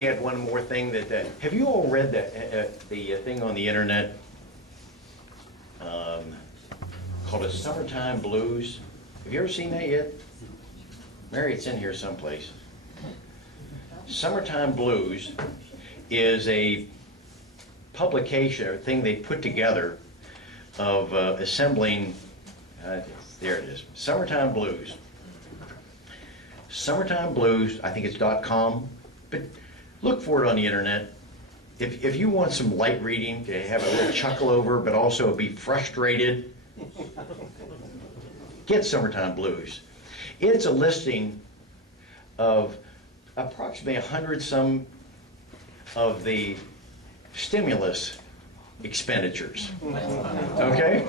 Add one more thing have you all read the thing on the internet called a Summertime Blues? Have you ever seen that yet? Mary, it's in here someplace. Summertime Blues is a publication or thing they put together of assembling, there it is, Summertime Blues. Summertime Blues, I think it's .com, but look for it on the internet. If you want some light reading to have a little chuckle over, but also be frustrated, get Summertime Blues. It's a listing of approximately 100 some of the stimulus expenditures. Okay?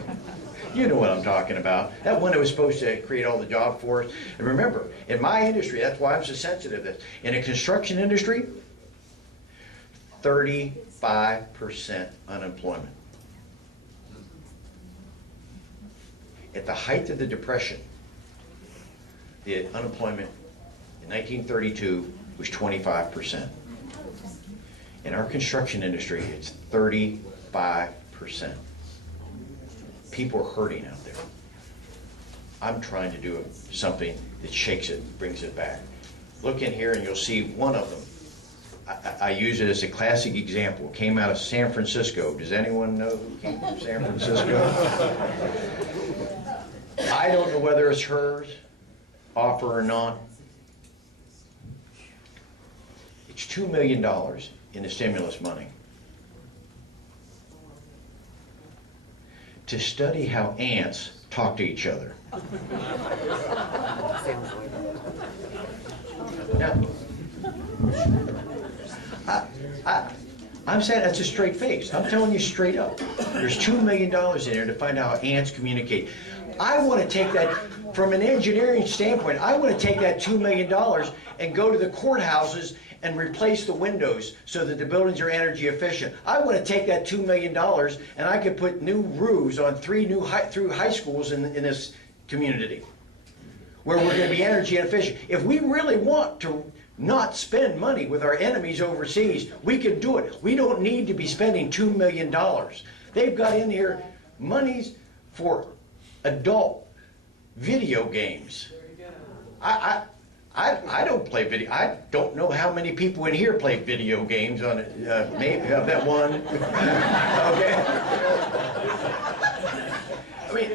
You know what I'm talking about. That one that was supposed to create all the job for us. And remember, in my industry, that's why I'm so sensitive to this. In a construction industry, 35% unemployment. At the height of the Depression, the unemployment in 1932 was 25%. In our construction industry, it's 35%. People are hurting out there. I'm trying to do something that shakes it, brings it back. Look in here and you'll see one of them. I use it as a classic example. It came out of San Francisco. Does anyone know who came from San Francisco? I don't know whether it's hers, offer or not. It's $2 million in the stimulus money to study how ants talk to each other. Now, I'm saying that's a straight face. I'm telling you straight up. There's $2 million in there to find out how ants communicate. I want to take that, from an engineering standpoint, I want to take that $2 million and go to the courthouses and replace the windows so that the buildings are energy efficient. I want to take that $2 million and I could put new roofs on 3 new high schools in this community where we're going to be energy efficient. If we really want to not spend money with our enemies overseas, we can do it. We don't need to be spending $2 million. They've got in here monies for adult video games. I don't play video. I don't know how many people in here play video games on it. Maybe that one. Okay. I mean,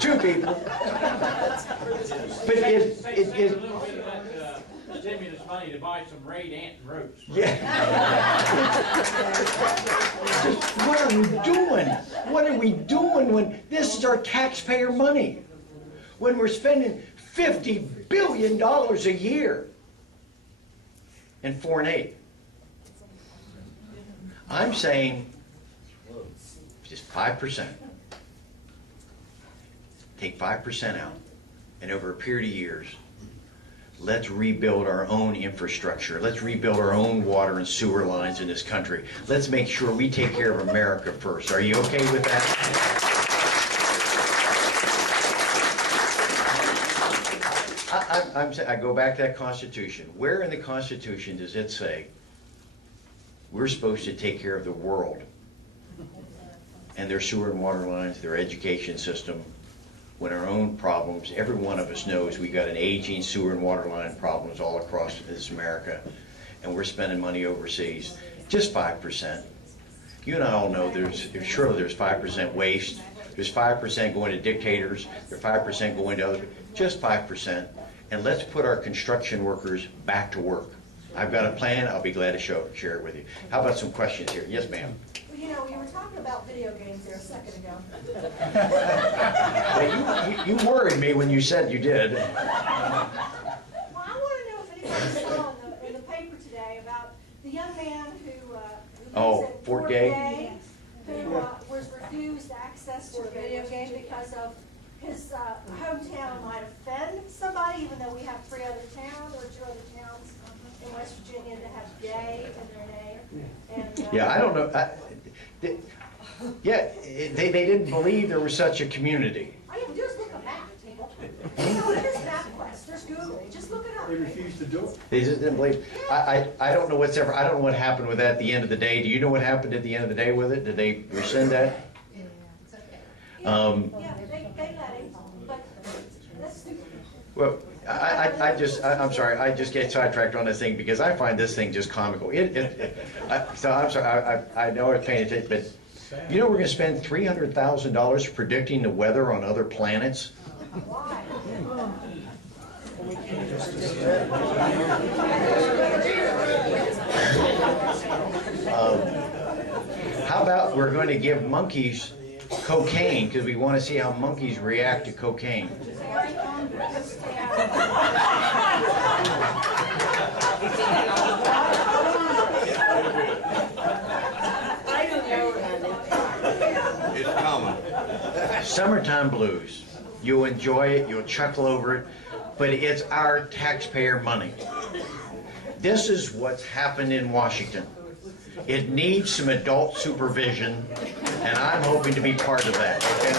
2 people. But it stimulus money to buy some raid ant ropes. Yeah. What are we doing? What are we doing when this is our taxpayer money? When we're spending $50 billion a year in foreign aid. I'm saying just 5%. Take 5% out, and over a period of years, let's rebuild our own infrastructure. Let's rebuild our own water and sewer lines in this country. Let's make sure we take care of America first. Are you okay with that? I go back to that Constitution. Where in the Constitution does it say we're supposed to take care of the world and their sewer and water lines, their education system, when our own problems, every one of us knows we got an aging sewer and water line problems all across this America, and we're spending money overseas. Just 5%. You and I all know surely there's 5% waste. There's 5% going to dictators. There's 5% going to other. Just 5%. And let's put our construction workers back to work. I've got a plan. I'll be glad to share it with you. How about some questions here? Yes, ma'am. Well, you know, you were talking about video games there a second ago. Well, you worried me when you said you did. Well, I want to know if anybody saw in the paper today about the young man who lives in Fort Gay, who was refused access to a video game because of his hometown might offend somebody, even though we have 3 other towns or 2 other towns in West Virginia that have gay in their name. And, yeah, I don't know. They didn't believe there was such a community. All you have to do is look at a map, people. You know, there's MapQuest, there's Google. Just look it up. They refused to do it. They just didn't believe. I don't know I don't know what happened with that at the end of the day. Do you know what happened at the end of the day with it? Did they rescind that? Yeah, they let him, but that's stupid. Well, I'm sorry, I just get sidetracked on this thing because I find this thing just comical. So I'm sorry, I know I'm paying attention, but you know we're gonna spend $300,000 predicting the weather on other planets? Why? How about we're going to give monkeys cocaine because we want to see how monkeys react to cocaine? It's coming. Summertime blues. You'll enjoy it, you'll chuckle over it, but it's our taxpayer money. This is what's happened in Washington. It needs some adult supervision, and I'm hoping to be part of that, okay?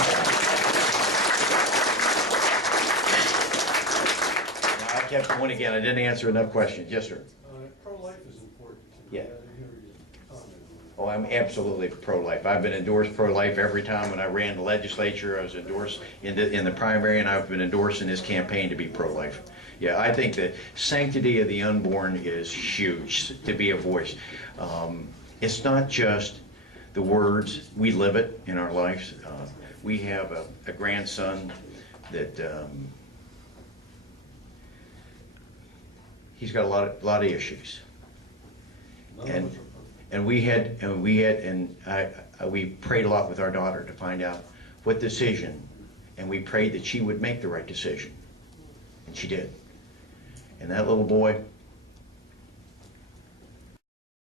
Now, I kept going again. I didn't answer enough questions. Yes, sir. Pro-life is important. Yeah. I didn't hear you comment on Oh, I'm absolutely pro-life. I've been endorsed pro-life every time when I ran the legislature. I was endorsed in the primary, and I've been endorsed in this campaign to be pro-life. Yeah, I think the sanctity of the unborn is huge to be a voice. It's not just the words. We live it in our lives. We have a grandson that he's got a lot of issues. it. We prayed a lot with our daughter to find out what decision, and we prayed that she would make the right decision, and she did. And that little boy